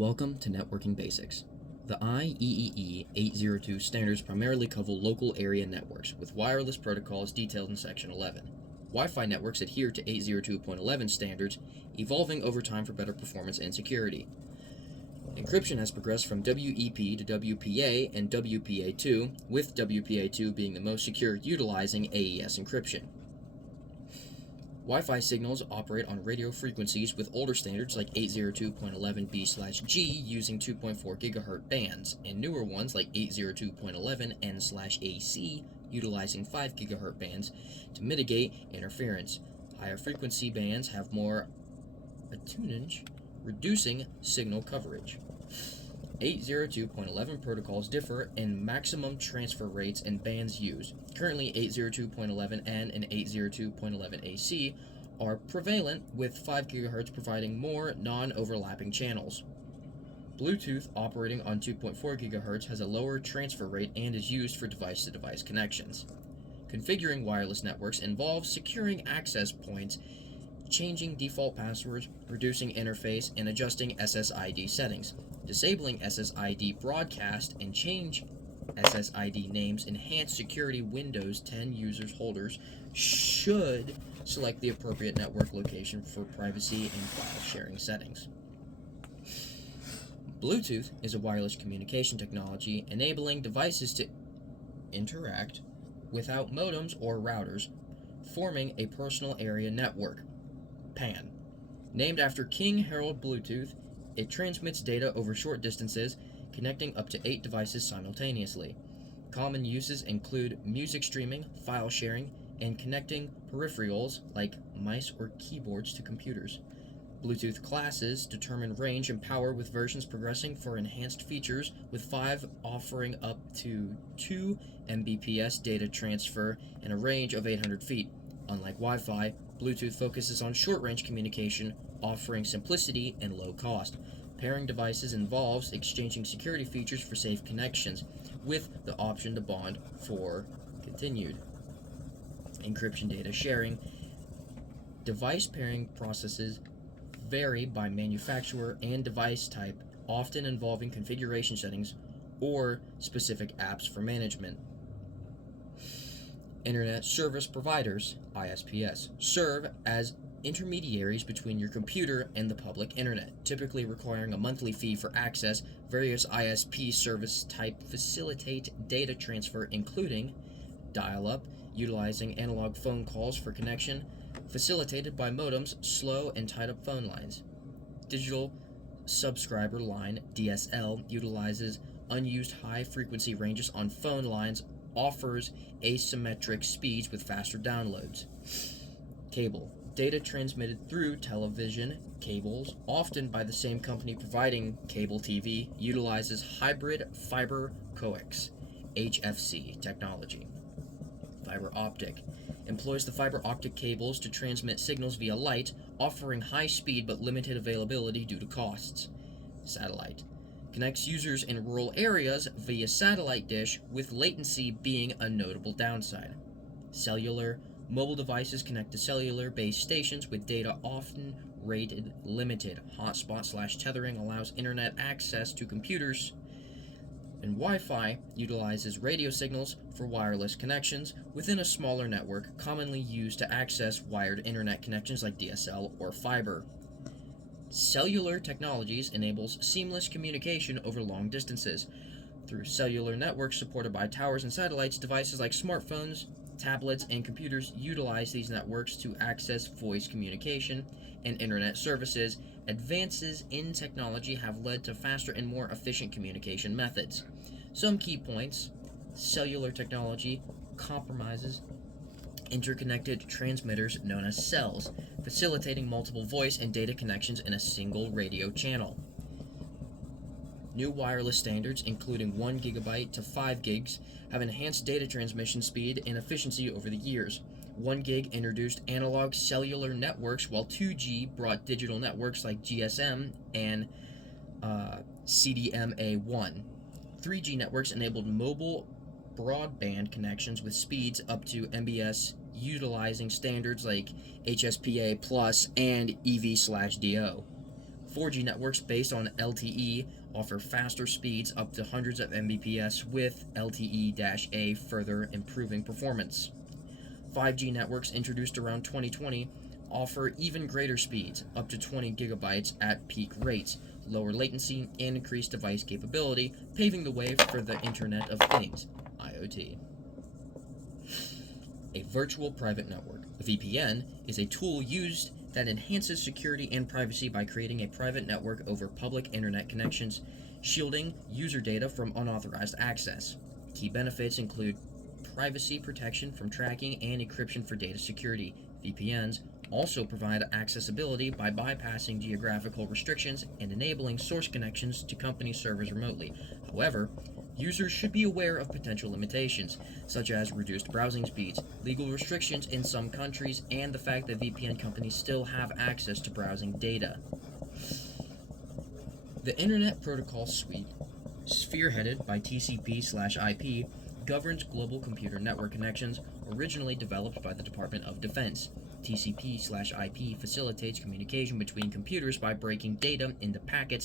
Welcome to Networking Basics. The IEEE 802 standards primarily cover local area networks, with wireless protocols detailed in Section 11. Wi-Fi networks adhere to 802.11 standards, evolving over time for better performance and security. Encryption has progressed from WEP to WPA and WPA2, with WPA2 being the most secure, utilizing AES encryption. Wi-Fi signals operate on radio frequencies with older standards like 802.11b/G using 2.4 GHz bands, and newer ones like 802.11n/AC utilizing 5 GHz bands to mitigate interference. Higher frequency bands have more attunage, reducing signal coverage. 802.11 protocols differ in maximum transfer rates and bands used. Currently, 802.11n and 802.11ac are prevalent, with 5 GHz providing more non-overlapping channels. Bluetooth, operating on 2.4 GHz, has a lower transfer rate and is used for device-to-device connections. Configuring wireless networks involves securing access points, changing default passwords, reducing interface, and adjusting SSID settings. Disabling SSID broadcast and change SSID names enhance security. Windows 10 users holders should select the appropriate network location for privacy and file sharing settings. Bluetooth is a wireless communication technology enabling devices to interact without modems or routers, forming a personal area network. PAN. Named after King Harold Bluetooth, it transmits data over short distances, connecting up to 8 devices simultaneously. Common uses include music streaming, file sharing, and connecting peripherals like mice or keyboards to computers. Bluetooth classes determine range and power, with versions progressing for enhanced features, with 5 offering up to 2 Mbps data transfer and a range of 800 feet. Unlike Wi-Fi, Bluetooth focuses on short-range communication, offering simplicity and low cost. Pairing devices involves exchanging security features for safe connections, with the option to bond for continued encryption. Data sharing. Device pairing processes vary by manufacturer and device type, often involving configuration settings or specific apps for management. Internet Service Providers, ISPs, serve as intermediaries between your computer and the public internet, typically requiring a monthly fee for access. Various ISP service type facilitate data transfer, including dial-up, utilizing analog phone calls for connection, facilitated by modems, slow and tied-up phone lines. Digital Subscriber Line, DSL, utilizes unused high-frequency ranges on phone lines, offers asymmetric speeds with faster downloads. Cable. Data transmitted through television cables, often by the same company providing cable TV, utilizes hybrid fiber coax, HFC technology. Fiber optic. Employs the fiber optic cables to transmit signals via light, offering high speed but limited availability due to costs. Satellite. Connects users in rural areas via satellite dish, with latency being a notable downside. Cellular. Mobile devices connect to cellular-based stations, with data often rated limited. Hotspot/tethering allows internet access to computers. And Wi-Fi utilizes radio signals for wireless connections within a smaller network, commonly used to access wired internet connections like DSL or fiber. Cellular technologies enables seamless communication over long distances. Through cellular networks supported by towers and satellites, devices like smartphones, tablets, and computers utilize these networks to access voice communication and internet services. Advances in technology have led to faster and more efficient communication methods. Some key points: cellular technology compromises interconnected transmitters known as cells, facilitating multiple voice and data connections in a single radio channel. New wireless standards, including 1 GB to 5 GB, have enhanced data transmission speed and efficiency over the years. 1 GB introduced analog cellular networks, while 2G brought digital networks like GSM and CDMA1. 3G networks enabled mobile broadband connections with speeds up to MBS, utilizing standards like HSPA Plus and EV/DO. 4G networks based on LTE offer faster speeds up to hundreds of Mbps with LTE-A further improving performance. 5G networks introduced around 2020 offer even greater speeds, up to 20 gigabytes at peak rates, lower latency, and increased device capability, paving the way for the Internet of Things, IoT. A virtual private network. A VPN is a tool used that enhances security and privacy by creating a private network over public internet connections, shielding user data from unauthorized access. Key benefits include privacy protection from tracking and encryption for data security. VPNs also provide accessibility by bypassing geographical restrictions and enabling source connections to company servers remotely. However, users should be aware of potential limitations, such as reduced browsing speeds, legal restrictions in some countries, and the fact that VPN companies still have access to browsing data. The Internet Protocol Suite, spearheaded by TCP/IP, governs global computer network connections, originally developed by the Department of Defense. TCP/IP facilitates communication between computers by breaking data into packets